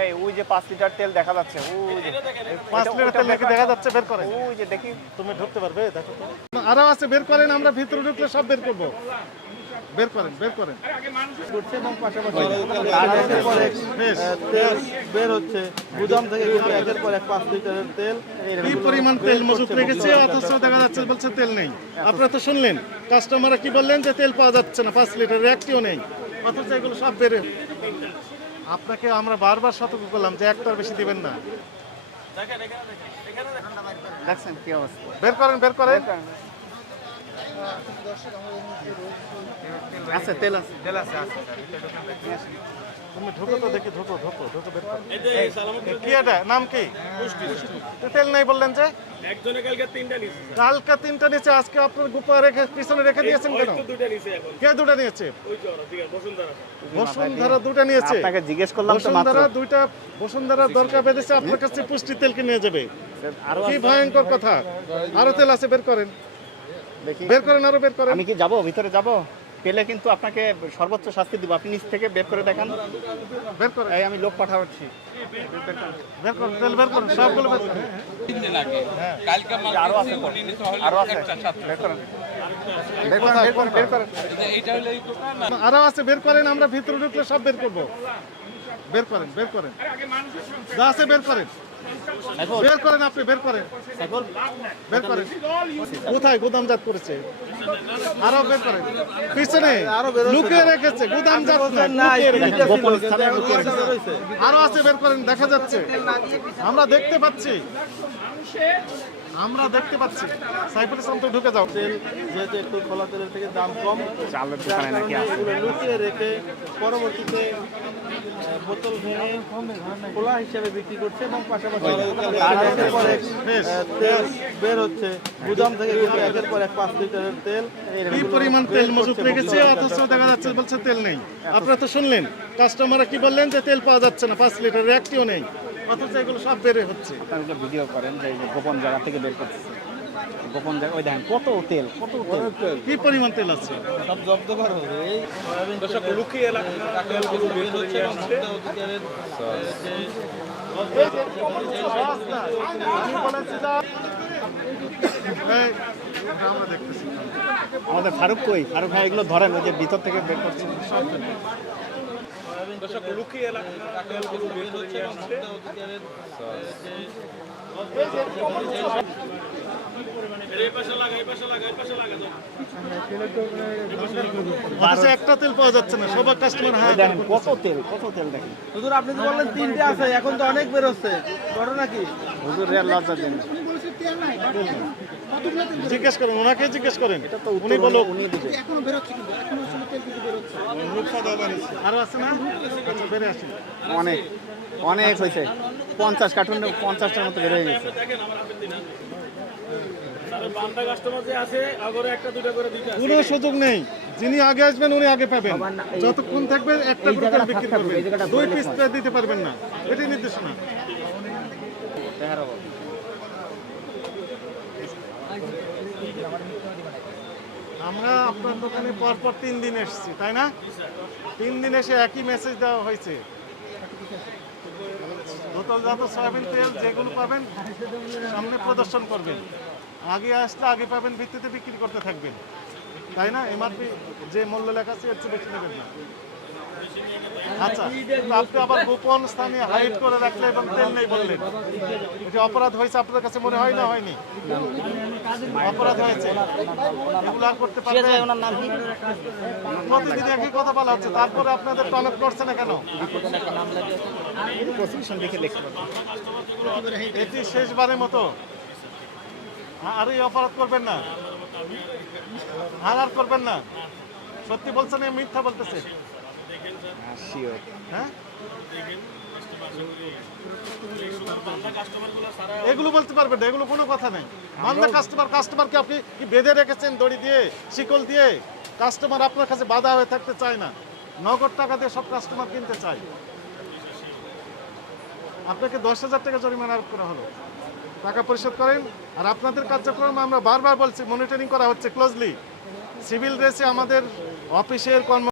এই ওই যে 5 লিটার তেল দেখা যাচ্ছে, ওই যে 5 লিটার তেল নাকি দেখা যাচ্ছে, বের করেন। ওই যে দেখি। তুমি ঢুকতে পারবে? দেখো তো আরো আছে, বের করেন, আমরা ভিতরে ঢুকলে সব বের করব। বের করেন, বের করেন। করছে এবং পাশাপাশি একের পর এক তেল বের হচ্ছে গুদাম থেকে, কিন্তু একের পর এক 5 লিটারের তেল কি পরিমাণ তেল মজুত রেখেছে, অথচ দেখা যাচ্ছে বলছে তেল নেই। আপনারা তো শুনলেন কাস্টমাররা কি বললেন, যে তেল পাওয়া যাচ্ছে না, 5 লিটারের একটিও নেই, অথচ এগুলো সব বেড়ে। আপনাকে আমরা বারবার সতর্ক করলাম যে একটার বেশি দিবেন না। দেখছেন কি অবস্থা? বের করেন, বের করেন। আছে তেল, আছে তেল আছে তুমি ঢুকো তো দেখি, ঢুকো ঢুকো ঢুকো, বের করো। কি এটা নাম কি? তো তেল নাই বললেন যে? একজনে কালকে 3টা নিছে, কালকে 3টা নিচে, আজকে আপনার গোপা রেখে পিছনে রেখে দিয়েছেন কেন? তো 2টা নিছে এখন। কে 2টা নিয়েছে? ওই যে ওরা দিকে বসুন্ধরা। বসুন্ধরা 2টা নিয়েছে। আপনাকে জিজ্ঞেস করলাম তো মাত্র। বসুন্ধরা 2টা, বসুন্ধরা দরকার বেঁধেছে আপনার কাছে পুষ্টি তেলকে নিয়ে যাবে। কি ভয়ঙ্কর কথা। আরো তেল আছে, বের করেন, দেখি বের করেন, আরো বের করেন। আমি কি যাব ভিতরে যাব? পেলে কিন্তু আপনাকে সর্বোচ্চ শাস্তি দিব। আপনি নিচ থেকে বের করে দেখান। বের করেন, এই আমি লোক পাঠাচ্ছি। বের করেন, তেল বের করেন, সবগুলো বের করেন। আরো আছে, আরো আছে, বের করেন, বের করেন, বের করেন, বের করেন। আরো আছে, বের করেন, আমরা ভিতরে ঢুকলে সব বের করব। বের করেন, বের করেন, যা আছে বের করেন, বের করেন, আপনি বের করেন, বের করেন। কোথায় গুদামজাত করেছে? আরো বের করেন, পিছনে লুকিয়ে রেখেছে, গুদামজাত না, লুকিয়ে রেখেছে। গোপন স্থানে লুকিয়ে রেখেছে। আরো আছে, বের করেন, দেখা যাচ্ছে, আমরা দেখতে পাচ্ছি, আমরা দেখতে পাচ্ছি। সাইফুল ইসলাম তো ঢুকে যাও। তেল যেহেতু একটু খোলা তেলের থেকে দাম কম, চালের দোকানে নাকি আছে। এগুলো লুকিয়ে রেখে পরবর্তীতে বোতল ভেঙে খোলা হিসেবে বিক্রি করছে এবং পাশাপাশি একের পর এক তেল বের হচ্ছে গুদাম থেকে, কিন্তু একের পর এক 5 লিটারের তেল কি পরিমাণ তেল মজুত রেখেছে, অথচ দেখা যাচ্ছে বলছে তেল নেই। আপনারা তো শুনলেন কাস্টমাররা কি বললেন, যে তেল পাওয়া যাচ্ছে না, 5 লিটারের একটিও নেই, অথচ এগুলো সব বেড়ে হচ্ছে। আপনারা ভিডিও করেন যে এই যে গোপন জায়গা থেকে বের করতেছে। গোপন জায়গা, ওই দেখেন কত তেল, কত তেল। কি পরিমাণ তেল আছে। সব জব্দ করা হবে। এই দর্শক লুকিয়ে এলাকা তেল কিন্তু বের করে নিয়ে আসছে। অধিকারের আমি বলেছি যে আমরা দেখতেছি। আমাদের ফারুক কই? ফারুক ভাই এগুলো ধরেন, ওই যে ভিতর থেকে বের করছে। দর্শক লুকিয়ে এলাকা তেল কিন্তু বের করে নিয়ে আসছে। এই পাশে লাগা, এই পাশে লাগা, এই পাশে লাগা দাও। অথচ একটা তেল পাওয়া যাচ্ছে না, সবার কাস্টমার ওই হাই দেখেন কত তেল, কত তেল দেখেন। হুজুর, আপনি তো বললেন 3টে আছে, এখন তো অনেক বের হচ্ছে, ঘটনা কি? হুজুর রেল লজ্জা দেন। জিজ্ঞেস করেন, ওনাকে জিজ্ঞেস করেন, এটা তো উনি বলো। উনি দিবে। আরো আছে না? আচ্ছা, বেড়ে আসুন। অনেক অনেক হয়েছে, 50 কার্টুন, 50টার মতো বের হয়ে গেছে। দেখেন আমার হাতে দিন। তাহলে বান্দা কাস্টমার যে আছে আগরে একটা দুটো করে দিতে আছে। কোনো সুযোগ নেই, যিনি আগে আসবেন উনি আগে পাবেন। যতক্ষণ থাকবে একটা করে তেল বিক্রি করবেন, 2 পিস দিতে পারবেন না, এটাই নির্দেশনা। আমরা আপনার দোকানে পরপর 3 দিন এসেছি, তাই না? 3 দিন এসে একই মেসেজ দেওয়া হয়েছে। বোতলজাত সয়াবিন তেল যেগুলো পাবেন সামনে প্রদর্শন করবেন, আগে আসলে আগে পাবেন, ভিত্তিতে বিক্রি করতে থাকবেন, তাই না? এমআরপি যে মূল্য লেখা আছে এর চেয়ে বেশি নেবেন না। আচ্ছা, তো আপনি আবার গোপন স্থানে হাইড করে রাখলে এবং তেল নেই বললেন, এটা অপরাধ হয়েছে আপনার কাছে মনে হয় না? হয়নি? অপরাধ হয়েছে, এগুলো আর করতে পারবেন? ওনার নাম কি? প্রতিদিন একই কথা বলা হচ্ছে, তারপরে আপনাদের টনক করছে না কেন? প্রসিকিউশন দেখে লিখতে পারবেন। এটি শেষবারের মতো, আর এই অপরাধ করবেন না, আর করবেন না। সত্যি বলছেন, মিথ্যা বলতেছে? শিওর। হ্যাঁ, এগুলো বলতে পারবেন না, এগুলো কোনো কথা নেই। বান্দা কাস্টমার, কাস্টমারকে আপনি কি বেঁধে রেখেছেন দড়ি দিয়ে, শিকল দিয়ে? কাস্টমার আপনার কাছে বাধা হয়ে থাকতে চায় না, নগদ টাকা দিয়ে সব কাস্টমার কিনতে চায়। আপনাকে 10,000 টাকা জরিমানা আরোপ করা হলো, টাকা পরিশোধ করেন। আর আপনাদের কার্যক্রম আমরা বারবার বলছি, মনিটরিং করা হচ্ছে ক্লোজলি। সিভিল ড্রেসে আমাদের অফিসের কর্ম